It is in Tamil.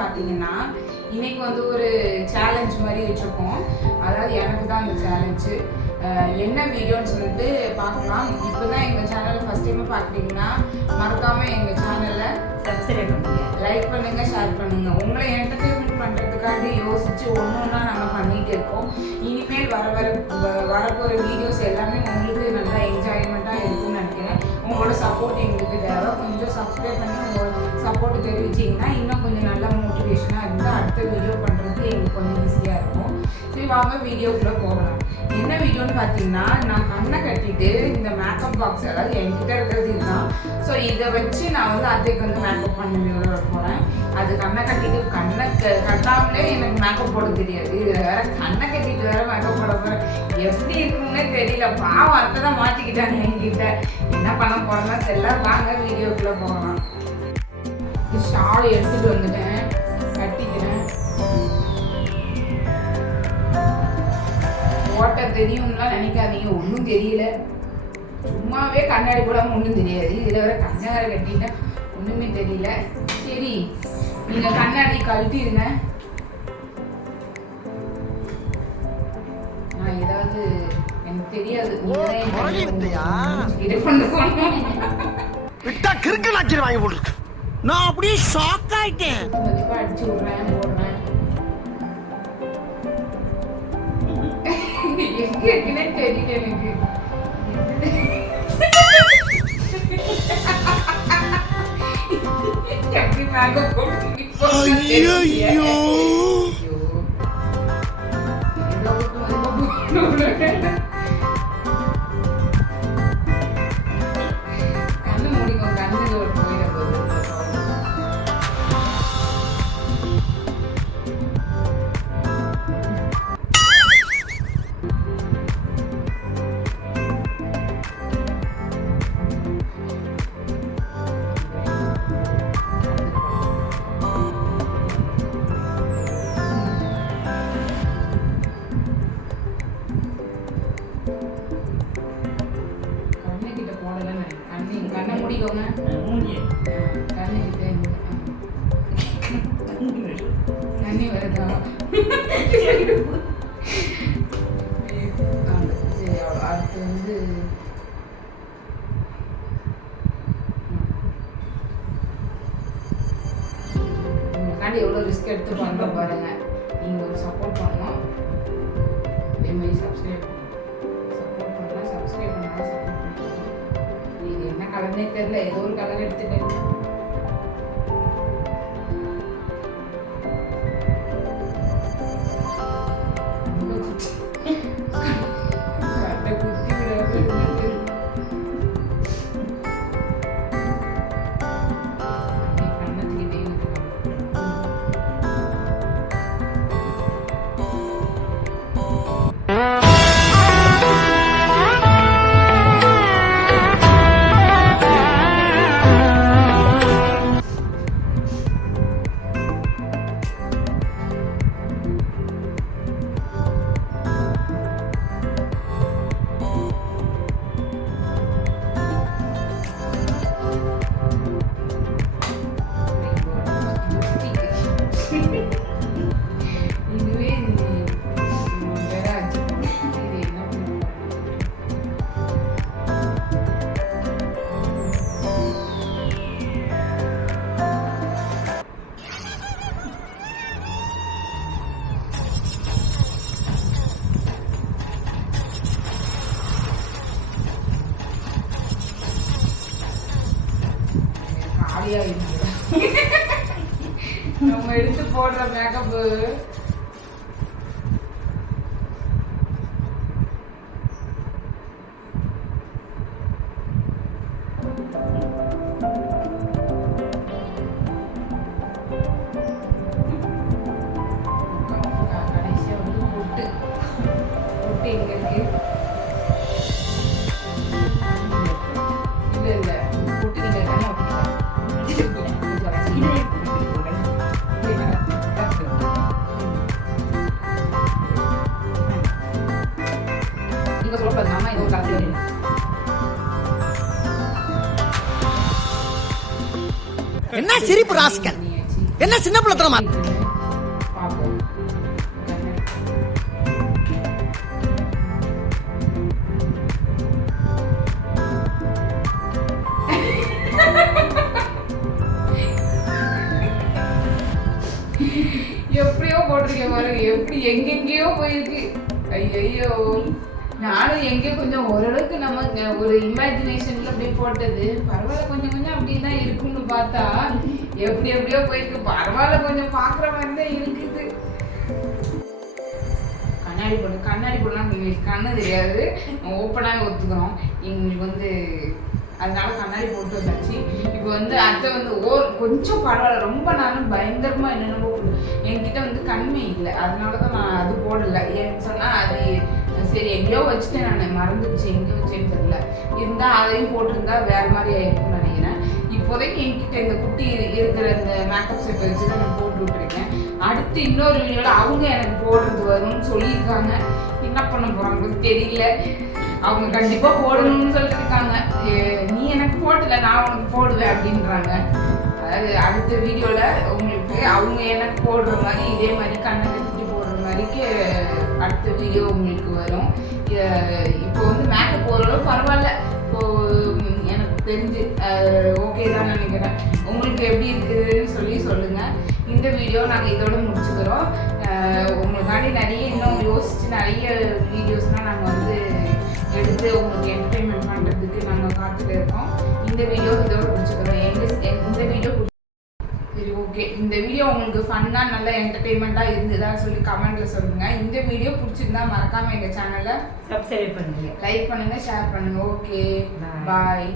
பார்த்தீங்கன்னா இன்னைக்கு வந்து ஒரு சேலஞ்ச் மாதிரி வச்சுருக்கோம். அதாவது எனக்கு தான் அந்த சேலஞ்சு. என்ன வீடியோன்னு சொல்லிட்டு பார்க்கலாம். இப்போ தான் எங்கள் சேனலை ஃபஸ்ட் டைம் பார்க்குறீங்கன்னா மறக்காமல் எங்கள் சேனலை சப்ஸ்கிரைப் பண்ணுங்க, லைக் பண்ணுங்கள், ஷேர் பண்ணுங்கள். உங்களை என்டர்டெயின்மெண்ட் பண்ணுறதுக்காண்டி யோசித்து ஒன்று ஒன்றா நாங்கள் பண்ணிகிட்டே இருக்கோம். இனிமேல் வரப்போகிற வீடியோஸ் எல்லாமே உங்களுக்கு நல்லா என்ஜாய்மெண்ட்டாக இருக்கும்னு நினைக்கிறேன். உங்களோட சப்போர்ட் எங்களுக்கு தேவை. கொஞ்சம் சப்ஸ்கிரைப் பண்ணி உங்களோட சப்போர்ட் தெரிவிச்சிங்கன்னா இன்னும் கொஞ்சம் நல்லா மோட்டிவேஷனாக இருந்தால் அடுத்த வீடியோ பண்ணுறதுக்கு எங்களுக்கு கொஞ்சம் ஈஸியாக இருக்கும். சரி, வாங்க வீடியோக்குள்ளே போகலாம். என்ன வீடியோன்னு பார்த்தீங்கன்னா, நான் கண்ணை கட்டிட்டு இந்த மேக்கப் பாக்ஸ், அதாவது என்கிட்ட இருக்கிறது இதுதான். ஸோ இதை வச்சு நான் வந்து அதுக்கு வந்து மேக்கப் பண்ணி விட போகிறேன். அது கண்ணை கட்டிட்டு கண்ணை கட்டாமலே எனக்கு மேக்கப் போட தெரியாது. இது வேற கண்ணை கட்டிட்டு வேற மேக்கப் போட போகிறேன். எப்படி இருக்குன்னே தெரியல. பாவம் அத்தை தான் மாட்டிக்கிட்டாங்க என்கிட்ட. என்ன பண்ண போகிறேன்னா தெரியல. வாங்க வீடியோக்குள்ளே போகலாம். ஷால் எடுத்துகிட்டு வந்துட்டேன், கட்டிக்கிறேன். ஓட்ட தெரியும்லாம் நினைக்காதீங்க, ஒன்றும் தெரியல. சும்மாவே கண்ணாடி போடாமல் ஒன்றும் தெரியாது. இதில் வேற கண்ணாடி கட்டிட்டா ஒன்றுமே தெரியல. சரி, நீங்கள் கண்ணாடி கழட்டிடுங்க. நான் ஏதாவது எனக்கு தெரியாது. நான் அப்படியே ஷாக் ஆயிட்டேன். மதிப்பாக அடிச்சு விடுறேன், போடுறேன். எங்க இருக்குன்னே தெரியல எனக்கு. எப்படி மேக்கப் போட்டு ஐயோ கண்ணு மூடிக்கும். கண்ணுல ஒரு போயிட போகுது. கண்ணை மூடிக்கோங்க. தண்ணி வருதா? சரி, அடுத்து வந்து உங்களுக்காண்டி எவ்வளோ ரிஸ்க் எடுத்து பண்ணுறோம் பாருங்க. நீங்கள் ஒரு சப்போர்ட் பண்ணணும். இதே மாதிரி சப்ஸ்கிரைப் பண்ணலாம். சப்ஸ்கிரைப் பண்ணாலும் சப்போர்ட் பண்ணுங்க. இது என்ன கலர்னே தெரியல, ஏதோ ஒரு கலர் எடுத்துட்டேன். நம்ம எடுத்து போடுற மேக்கப்பு கடைசியா வந்து புட்டு எங்க இருக்கு? இல்ல புட்டு நீங்க தனியா நீங்க சொல்றது நாம ஏதோ கலந்து என்ன சிரிப்பு ராஸ்கல். என்ன சின்ன பிள்ளைத்தனமா பார்ப்போம். எப்படியோ போட்டிருக்கேன் பாருங்க, எப்படி எங்கெங்கேயோ போயிருக்கு. ஐயோ, நானும் எங்கேயோ கொஞ்சம் ஓரளவுக்கு நம்ம ஒரு இமேஜினேஷன்ல அப்படியே போட்டது, பரவாயில்ல கொஞ்சம் கொஞ்சம் அப்படிதான் இருக்கும்னு பார்த்தா எப்படி எப்படியோ போயிருக்கு. பரவாயில்ல கொஞ்சம் பாக்குற மாதிரி தான் இருக்குது. கண்ணாடி போடலாம், எங்களுக்கு கண்ணு தெரியாது, ஓப்பனாக ஒத்துக்கிறோம். எங்களுக்கு வந்து அதனால கண்ணாடி போட்டு வந்தாச்சு. இப்போ வந்து அத்தை வந்து கொஞ்சம் பரவாயில்ல, ரொம்ப நானும் பயங்கரமா என்னென்னமோ என்கிட்ட வந்து கண்மை இல்லை, அதனால தான் நான் அது போடலை. ஏன்னு சொன்னா அது சரி எங்கேயோ வச்சுட்டேன், நான் மறந்துடுச்சு எங்கேயோ வச்சேன்னு தெரியல. இருந்தால் அதையும் போட்டிருந்தா வேற மாதிரி ஆயிருக்கும்னு நினைக்கிறேன். இப்போதைக்கு என்கிட்ட இந்த குட்டி இருக்கிற இந்த மேக்கப் செட் வச்சு தான் நான் போட்டு விட்டுருக்கேன். அடுத்து இன்னொரு வீடியோவில் அவங்க எனக்கு போடுறது வரும்னு சொல்லியிருக்காங்க. என்ன பண்ண போறாங்கன்னு தெரியல. அவங்க கண்டிப்பா போடணும்னு சொல்லிட்டு இருக்காங்க. நீ எனக்கு போடல, நான் உனக்கு போடுவேன் அப்படின்றாங்க. அதாவது அடுத்த வீடியோல உங்களுக்கு அவங்க எனக்கு போடுற மாதிரி இதே மாதிரி கண்ணை கட்டி போடுற மாதிரிக்கு அடுத்த வீடியோ உங்களுக்கு வரும். இப்போ வந்து மேக்கப் ஓரளவு பரவாயில்ல, இப்போ எனக்கு தெரிஞ்சு ஓகே தான் நினைக்கிறேன். உங்களுக்கு எப்படி இருக்குதுன்னு சொல்லுங்க. இந்த வீடியோ நாங்கள் இதோட முடிச்சுக்கிறோம். உங்களுக்காண்டி நிறைய இன்னும் யோசிச்சு நிறைய வீடியோஸ்லாம் நாங்கள் வந்து எடுத்து உங்களுக்கு என்டர்டெயின்மெண்ட் பண்ணுறதுக்கு நாங்கள் காத்துட்டு இருக்கோம். இந்த வீடியோ இதோட முடிச்சுக்கிறோம். இந்த வீடியோ சரி ஓகே, இந்த வீடியோ உங்களுக்கு ஃபன்னாக நல்லா என்டர்டெயின்மெண்ட்டாக இருந்ததான்னு சொல்லி கமெண்ட்டில் சொல்லுங்கள். இந்த வீடியோ பிடிச்சிருந்தா மறக்காமல் எங்கள் சேனலை சப்ஸ்கிரைப் பண்ணுங்க, லைக் பண்ணுங்கள், ஷேர் பண்ணுங்கள். ஓகே, பாய்.